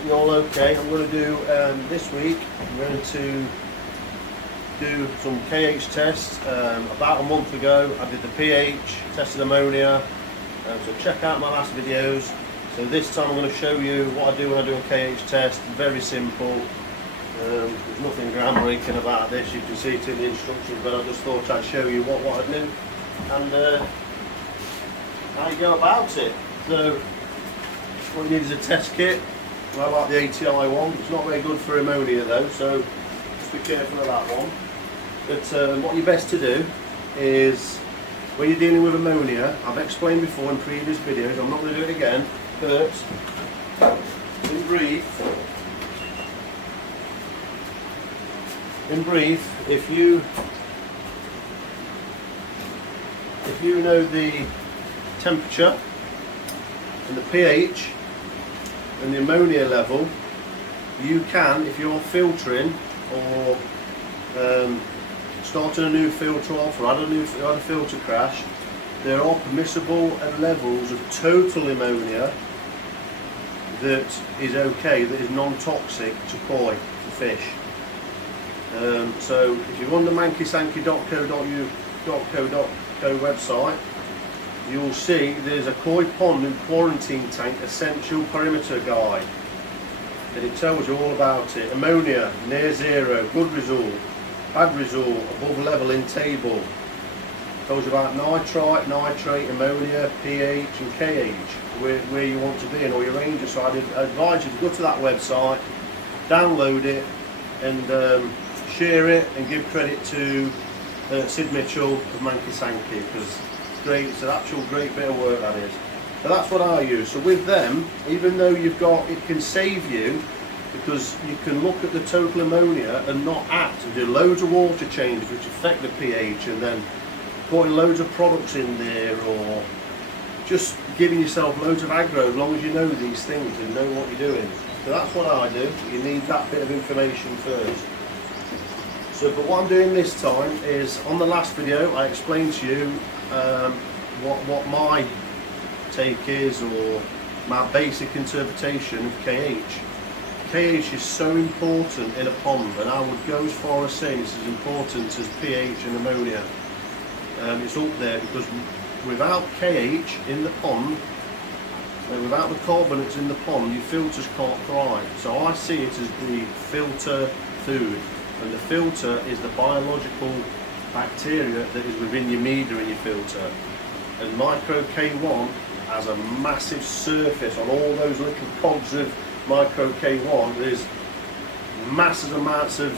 hope you're all okay. I'm going to do this week. I'm going to do some KH tests. About a month ago, I did the pH, tested ammonia. So check out my last videos. So this time I'm going to show you what I do when I do a KH test. Very simple. There's nothing groundbreaking about this. You can see it in the instructions, but I just thought I'd show you what I do and how you go about it. So what you need is a test kit. I like the ATI one. It's not very good for ammonia though, so just be careful of that one. But what you're best to do is, when you're dealing with ammonia, I've explained before in previous videos, I'm not going to do it again, but in brief, if you know the temperature and the pH and the ammonia level, you can, if you're filtering or starting a new filter off or had a filter crash, there are permissible levels of total ammonia that is okay, that is non-toxic to koi, to fish. So if you go on the mankysanky.co.uk website, you'll see there's a koi pond and quarantine tank essential perimeter guide, and it tells you all about it. Ammonia near zero, good result. Bad result, above level in table. Tells you about nitrite, nitrate, ammonia, pH and KH, where you want to be in all your ranges. So I'd advise you to go to that website, download it and share it, and give credit to Sid Mitchell of Manky Sanky, because it's an actual great bit of work that is. But that's what I use. So with them, even though it can save you, because you can look at the total ammonia and not act and do loads of water changes which affect the pH, and then putting loads of products in there, or just giving yourself loads of aggro, as long as you know these things and know what you're doing. So that's what I do. You need that bit of information first. So, but what I'm doing this time is, on the last video I explained to you what my take is, or my basic interpretation of KH. KH is so important in a pond, and I would go as far as saying it's as important as pH and ammonia. It's up there, because without KH in the pond, without the carbonates in the pond, your filters can't thrive. So I see it as the filter food, and the filter is the biological bacteria that is within your media in your filter. And Micro K1 has a massive surface on all those little cogs of Micro K1. There's massive amounts of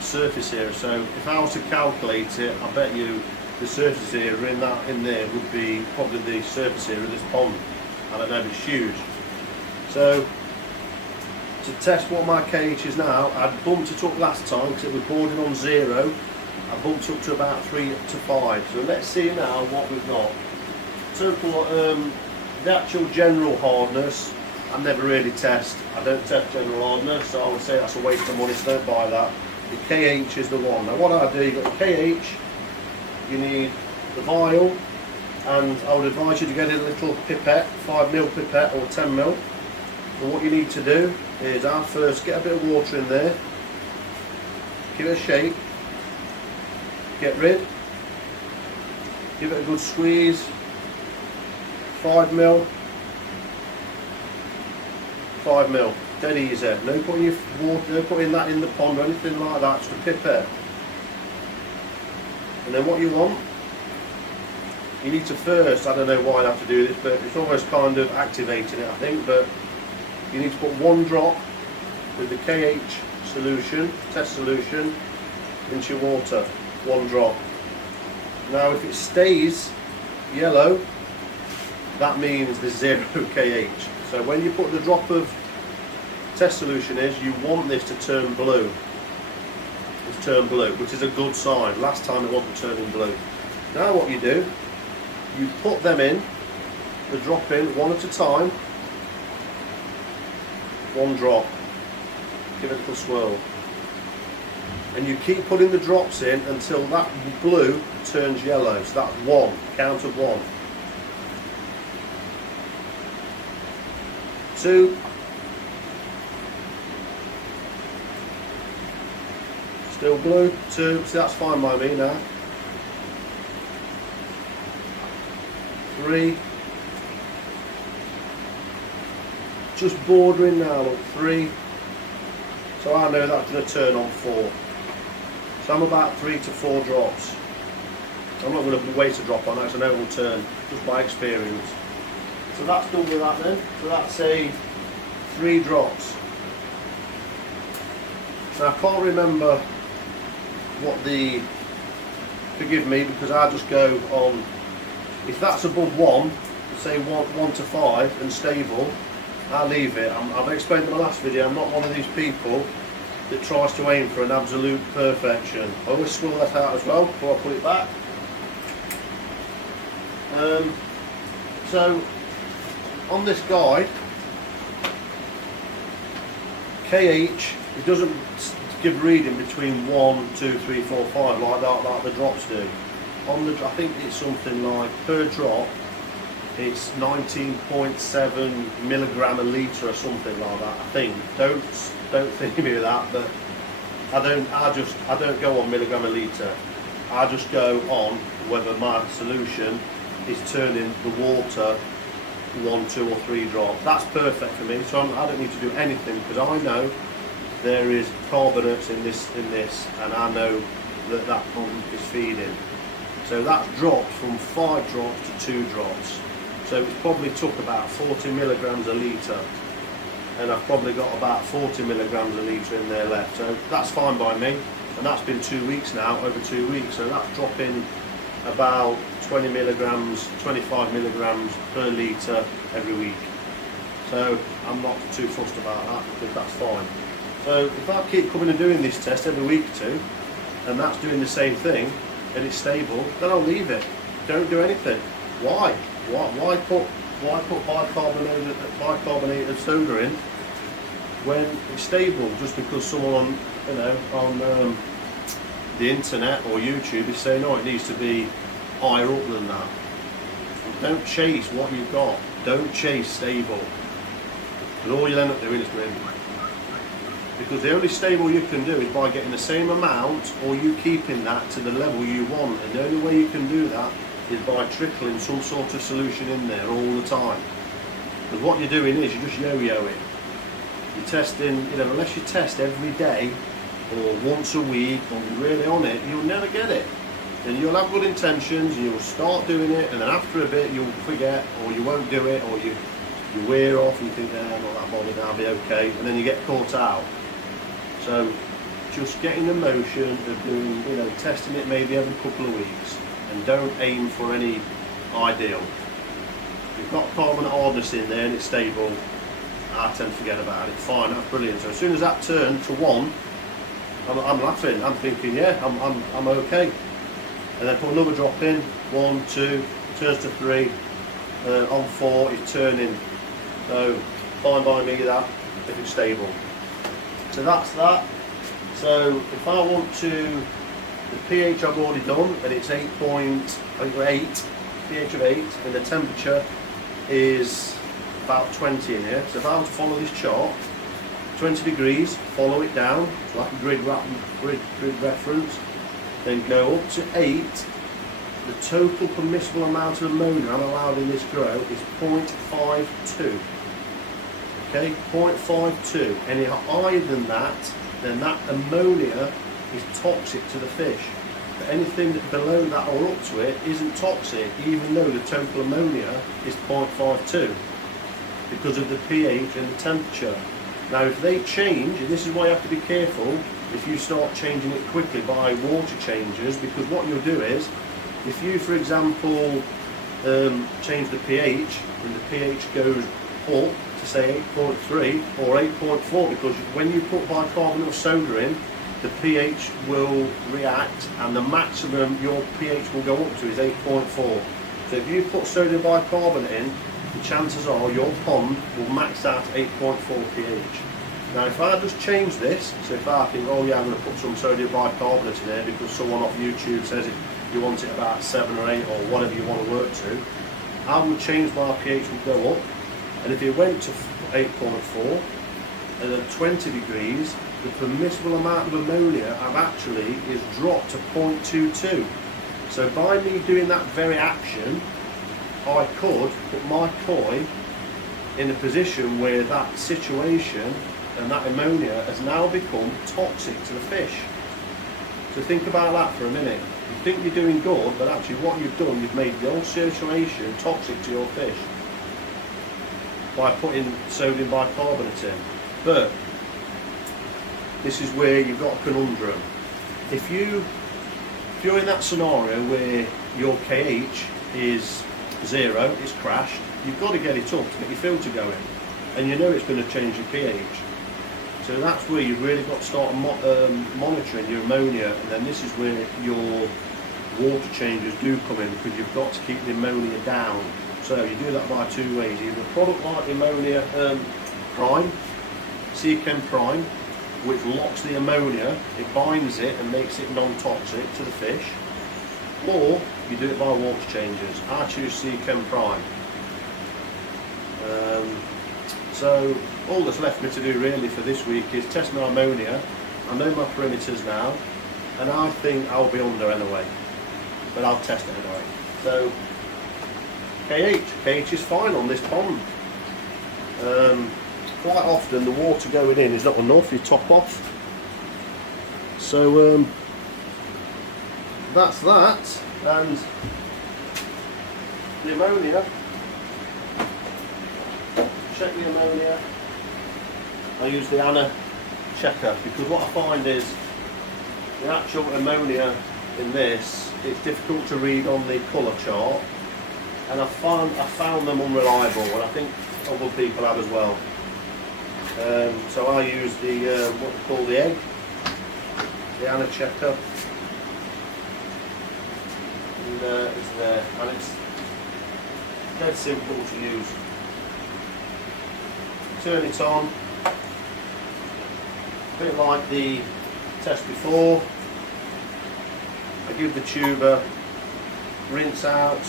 surface area. So if I was to calculate it, I bet you the surface area in there would be probably the surface area of this pond. I don't know, it's huge. So to test what my KH is now, I bumped it up last time because it was boarding on 0. I bumped up to about 3 to 5. So let's see now what we've got. Total, the actual general hardness, I never really test. I don't test general hardness, so I would say that's a waste of money, so don't buy that. The KH is the one. Now what I do, you've got the KH, you need the vial, and I would advise you to get a little pipette, 5ml pipette or 10ml. And what you need to do is, I'll first get a bit of water in there, give it a shake, get rid, give it a good squeeze, 5ml, dead easy. No putting your water, no putting that in the pond or anything like that, just a pipette. And then what you want, you need to first, I don't know why I have to do this, but it's almost kind of activating it, I think, but you need to put 1 drop with the KH solution, test solution, into your water. 1 drop. Now if it stays yellow, that means there's 0 KH. So when you put the drop of test solution in, you want this to turn blue. It's turned blue, which is a good sign. Last time it wasn't turning blue. Now what you do, you put them in, the drop in one at a time, 1 drop, give it a little swirl. And you keep putting the drops in until that blue turns yellow. So that's 1, count of 1. 2, Still blue, 2, so that's fine by me now. 3. Just bordering now, look, 3. So I know that's going to turn on 4. So I'm about 3 to 4 drops. I'm not going to wait a drop on that because I know it will turn, just by experience. So that's done with that then. So that's a 3 drops. Now I can't remember what the, forgive me because I just go on, if that's above 1, say 1 to 5 and stable, I'll leave it. I've explained in my last video, I'm not one of these people that tries to aim for an absolute perfection. I always swirl that out as well before I put it back. So on this guide, KH, it doesn't give reading between 1, 2, 3, 4, 5 like that, like the drops do. On the, I think it's something like per drop, it's 19.7 milligram a litre or something like that. I think. Don't think me of that, but I don't go on milligram a litre. I just go on whether my solution is turning the water 1, 2 or 3 drops. That's perfect for me, so I don't need to do anything because I know there is carbonates in this, and I know that that pump is feeding. So that's dropped from 5 drops to 2 drops. So it's probably took about 40 milligrams a litre, and I've probably got about 40 milligrams a litre in there left. So that's fine by me, and that's been 2 weeks now, over 2 weeks. So that's dropping about 20 milligrams, 25 milligrams per litre every week. So I'm not too fussed about that because that's fine. So if I keep coming and doing this test every week or 2, and that's doing the same thing, and it's stable, then I'll leave it. Don't do anything. Why? Why put bicarbonated soda in when it's stable? Just because someone on the internet or YouTube is saying, oh, it needs to be higher up than that. Don't chase what you've got. Don't chase stable. Because all you'll end up doing is doing. Because the only stable you can do is by getting the same amount or you keeping that to the level you want. And the only way you can do that is by trickling some sort of solution in there all the time. Because what you're doing is you're just yo-yoing. You're testing, unless you test every day or once a week or you're really on it, you'll never get it. And you'll have good intentions and you'll start doing it, and then after a bit you'll forget or you won't do it, or you wear off and you think, I'm not that bothered, I'll be okay, and then you get caught out. So just get in the motion of doing, testing it maybe every couple of weeks, and don't aim for any ideal. If you've got carbonate hardness in there and it's stable, I tend to forget about it. Fine, that's brilliant. So as soon as that turned to 1, I'm laughing. I'm thinking, yeah, I'm okay. And then put another drop in, 1, 2, turns to 3, on 4 it's turning. So fine by me that if it's stable. So that's that. So if I want to, the pH I've already done, and it's 8, pH of 8, and the temperature is about 20 in here. So if I was to follow this chart, 20 degrees, follow it down, so like a grid reference, then go up to 8. The total permissible amount of ammonia I'm allowed in this grow is 0.52. Okay, 0.52. Any higher than that, then that ammonia is toxic to the fish. But anything that below that or up to it isn't toxic, even though the total ammonia is 0.52, because of the pH and the temperature. Now if they change, and this is why you have to be careful if you start changing it quickly by water changes, because what you'll do is, if you for example change the pH and the pH goes up to say 8.3 or 8.4, because when you put bicarbonate of soda in, the pH will react and the maximum your pH will go up to is 8.4. So if you put sodium bicarbonate in, the chances are your pond will max out 8.4 pH. Now if I just change this, so if I think, oh yeah, I'm going to put some sodium bicarbonate in there because someone off YouTube says you want it about 7 or 8 or whatever you want to work to, I would change my pH, would go up, and if it went to 8.4, at 20 degrees, the permissible amount of ammonia is dropped to 0.22. So by me doing that very action, I could put my koi in a position where that situation and that ammonia has now become toxic to the fish. So think about that for a minute. You think you're doing good, but actually what you've done, you've made your circulation toxic to your fish by putting sodium bicarbonate in. But this is where you've got a conundrum. If you're in that scenario where your KH is 0, it's crashed, you've got to get it up to get your filter going, and you know it's going to change your pH. So that's where you've really got to start monitoring your ammonia, and then this is where your water changes do come in, because you've got to keep the ammonia down. So you do that by two ways: either a product like ammonia prime, Seachem Prime, which locks the ammonia, it binds it and makes it non-toxic to the fish, or you do it by water changes. I choose Seachem Prime. So all that's left me to do really for this week is test my ammonia. I know my perimeters now, and I think I'll be under anyway, but I'll test it anyway. So KH is fine on this pond. Quite often the water going in is not enough, you top off. So that's that, and the ammonia. Check the ammonia. I use the Anna checker, because what I find is the actual ammonia in this, it's difficult to read on the colour chart, and I found them unreliable, and I think other people have as well. So I use the what we call the egg, the Anna checker, and it's there, and it's dead simple to use. Turn it on, a bit like the test before. I give the tuber, rinse out,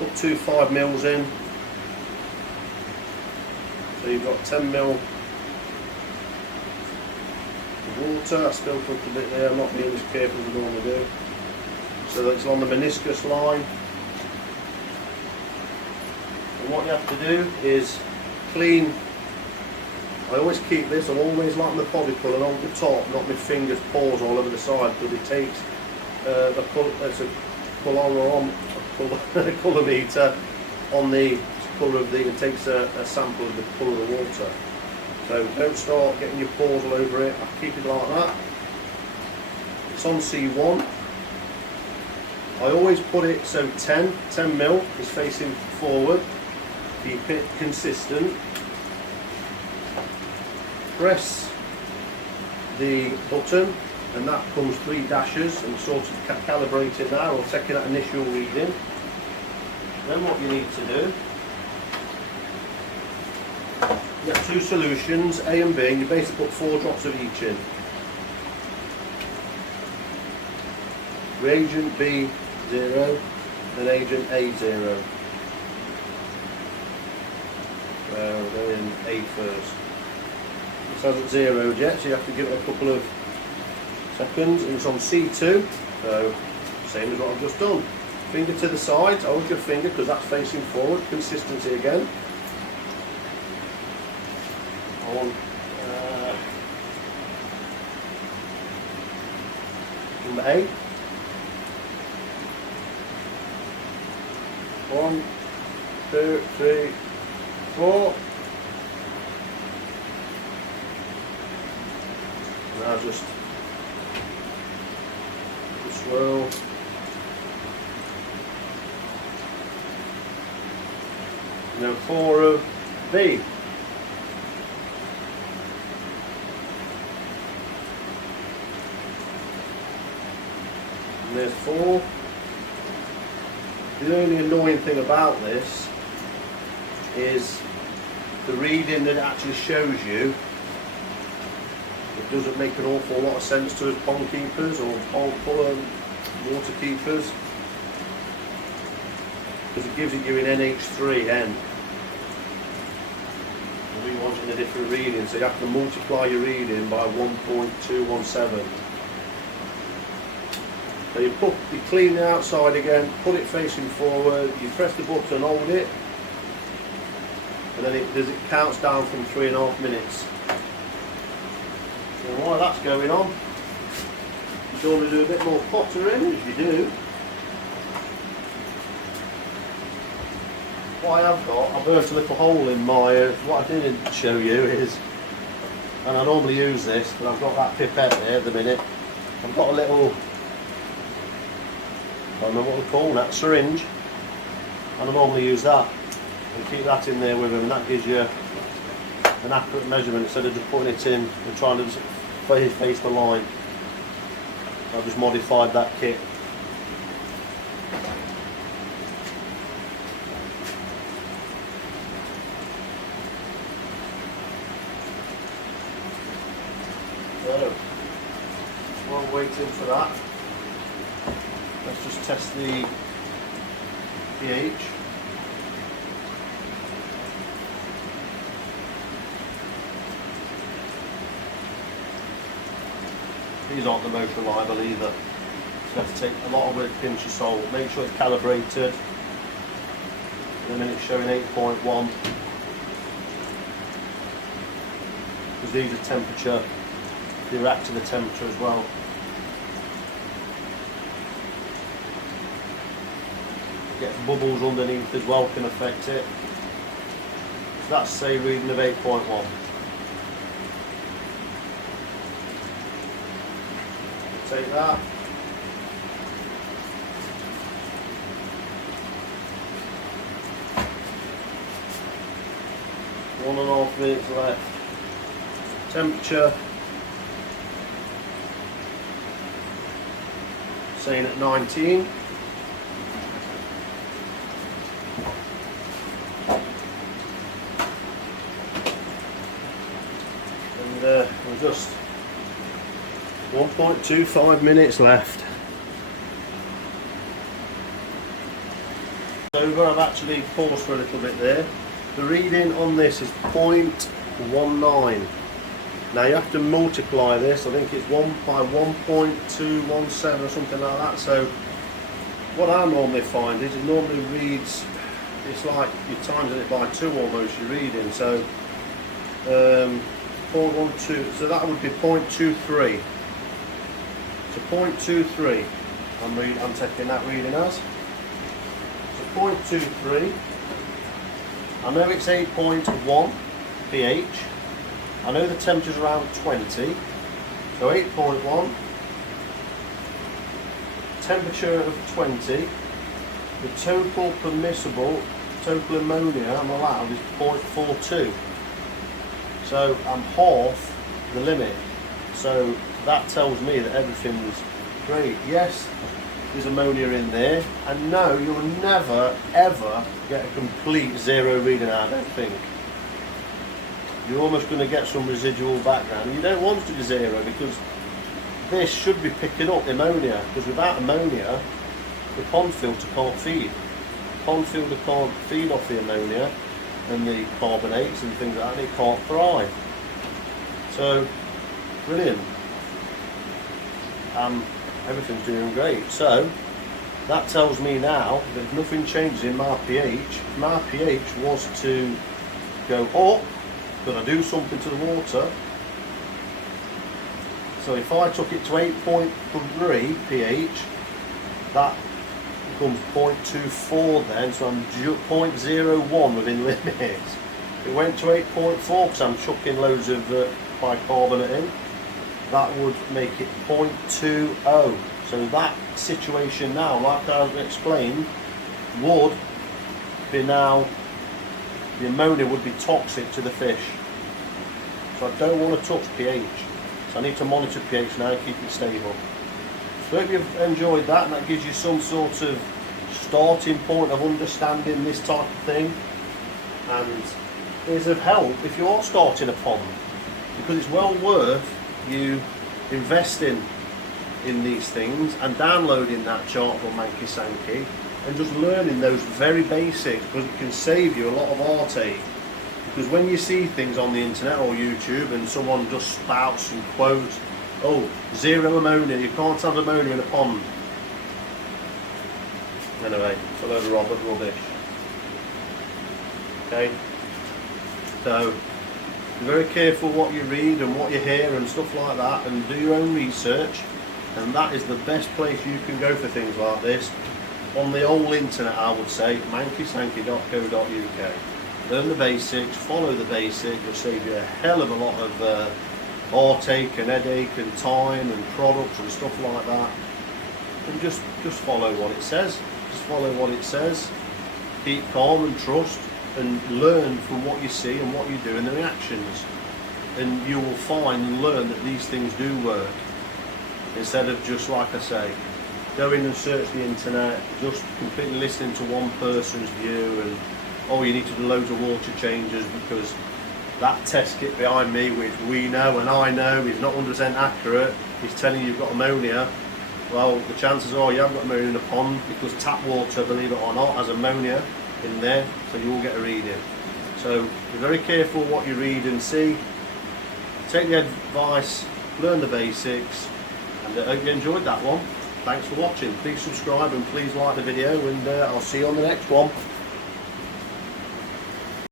put 5 mils in, so you've got 10 mil of water. I spilled up a bit there, I'm not being as careful as I normally do. So that's on the meniscus line. And what you have to do is clean. I always keep this, I'm always like methodical, and on the top, not my fingers, paws all over the side, because it takes a colour meter on the colour of the, it takes a sample of the colour of the water. So don't start getting your paws all over it, I keep it like that. It's on C1. I always put it so 10 mil is facing forward, keep it consistent. Press the button, and that comes 3 dashes, and sort of calibrating that, or taking that initial reading. Then what you need to do, you have 2 solutions, A and B, and you basically put 4 drops of each in. Reagent B0 and agent A0. Well, we're going A first. This hasn't zeroed yet, so you have to give it a couple of seconds, and it's on C2, so same as what I've just done. Finger to the side, hold your finger because that's facing forward, consistency again. On number A. 1, 2, 3, 4. Now just swirl. And then 4 of B. And there's 4. The only annoying thing about this is the reading that it actually shows you. It doesn't make an awful lot of sense to us pond keepers or water keepers, because it gives it you in NH3N. We wanting a different reading, so you have to multiply your reading by 1.217. So you clean the outside again, put it facing forward, you press the button, hold it, and then it counts down from 3.5 minutes. So while that's going on, you don't want to do a bit more pottering, if you do. What I have got, I burnt a little hole in my, what I didn't show you is, and I normally use this, but I've got that pipette there at the minute. I've got a little, I don't know what we call that, syringe, and I normally use that and keep that in there with them, and that gives you an accurate measurement instead of just putting it in and trying to just face the line. I've just modified that kit. So, while I'm waiting for that, let's just test the pH. These aren't the most reliable either. So you have to take a lot of it with a pinch of salt. Make sure it's calibrated. In a minute it's showing 8.1. Because these are temperature. They react to the temperature as well. Get bubbles underneath as well, can affect it. So that's say reading of 8.1. Take that. One and a half minutes left. Temperature saying at 19. And we're just 1.25 minutes left. Over, I've actually paused for a little bit there. The reading on this is 0.19. Now you have to multiply this, I think it's 1 by 1.217 or something like that. So what I normally find is it normally reads, it's like you times it by 2 almost, your reading. So 0.12, so that would be 0.23. So 0.23, I'm taking that reading as. So 0.23, I know it's 8.1 pH, I know the temperature's around 20, so 8.1, temperature of 20, the total permissible, total ammonia I'm allowed is 0.42. So I'm half the limit. So that tells me that everything's great. Yes, there's ammonia in there, and no, you'll never ever get a complete zero reading, I don't think. You're almost going to get some residual background. You don't want to do zero because this should be picking up ammonia, because without ammonia the pond filter can't feed. The pond filter can't feed off the ammonia and the carbonates and things like that, and it can't thrive. So brilliant. Everything's doing great. So that tells me now that if nothing changes in my pH, if my pH was to go up, could I do something to the water? So if I took it to 8.3 pH, that becomes 0.24 then, so I'm 0.01 within limits. If it went to 8.4 because I'm chucking loads of bicarbonate in, that would make it 0.20. So that situation now, like I've explained, would be now, the ammonia would be toxic to the fish. So I don't want to touch pH. So I need to monitor pH now and keep it stable. So I hope you've enjoyed that, and that gives you some sort of starting point of understanding this type of thing, and is of help if you are starting a pond, because it's well worth you investing in these things and downloading that chart from Mankey Sankey and just learning those very basics, because it can save you a lot of heartache. Because when you see things on the internet or YouTube and someone just spouts and quotes, oh, zero ammonia, you can't have ammonia in a pond. Anyway, it's a load of rubbish. Okay? So, be very careful what you read and what you hear and stuff like that, and do your own research. And that is the best place you can go for things like this. On the old internet, I would say, mankysanky.co.uk. Learn the basics, follow the basics, it'll save you a hell of a lot of heartache and headache and time and products and stuff like that. And just follow what it says. Just follow what it says. Keep calm and trust, and learn from what you see and what you do and the reactions. And you will find and learn that these things do work. Instead of just, like I say, going and search the internet, just completely listening to one person's view and, oh, you need to do loads of water changes because that test kit behind me, which we know and I know is not 100% accurate, is telling you you've got ammonia. Well, the chances are you haven't got ammonia in a pond, because tap water, believe it or not, has ammonia in there, so you will get a reading. So be very careful what you read and see. Take the advice, learn the basics, and I hope you enjoyed that one. Thanks for watching. Please subscribe and please like the video, and I'll see you on the next one.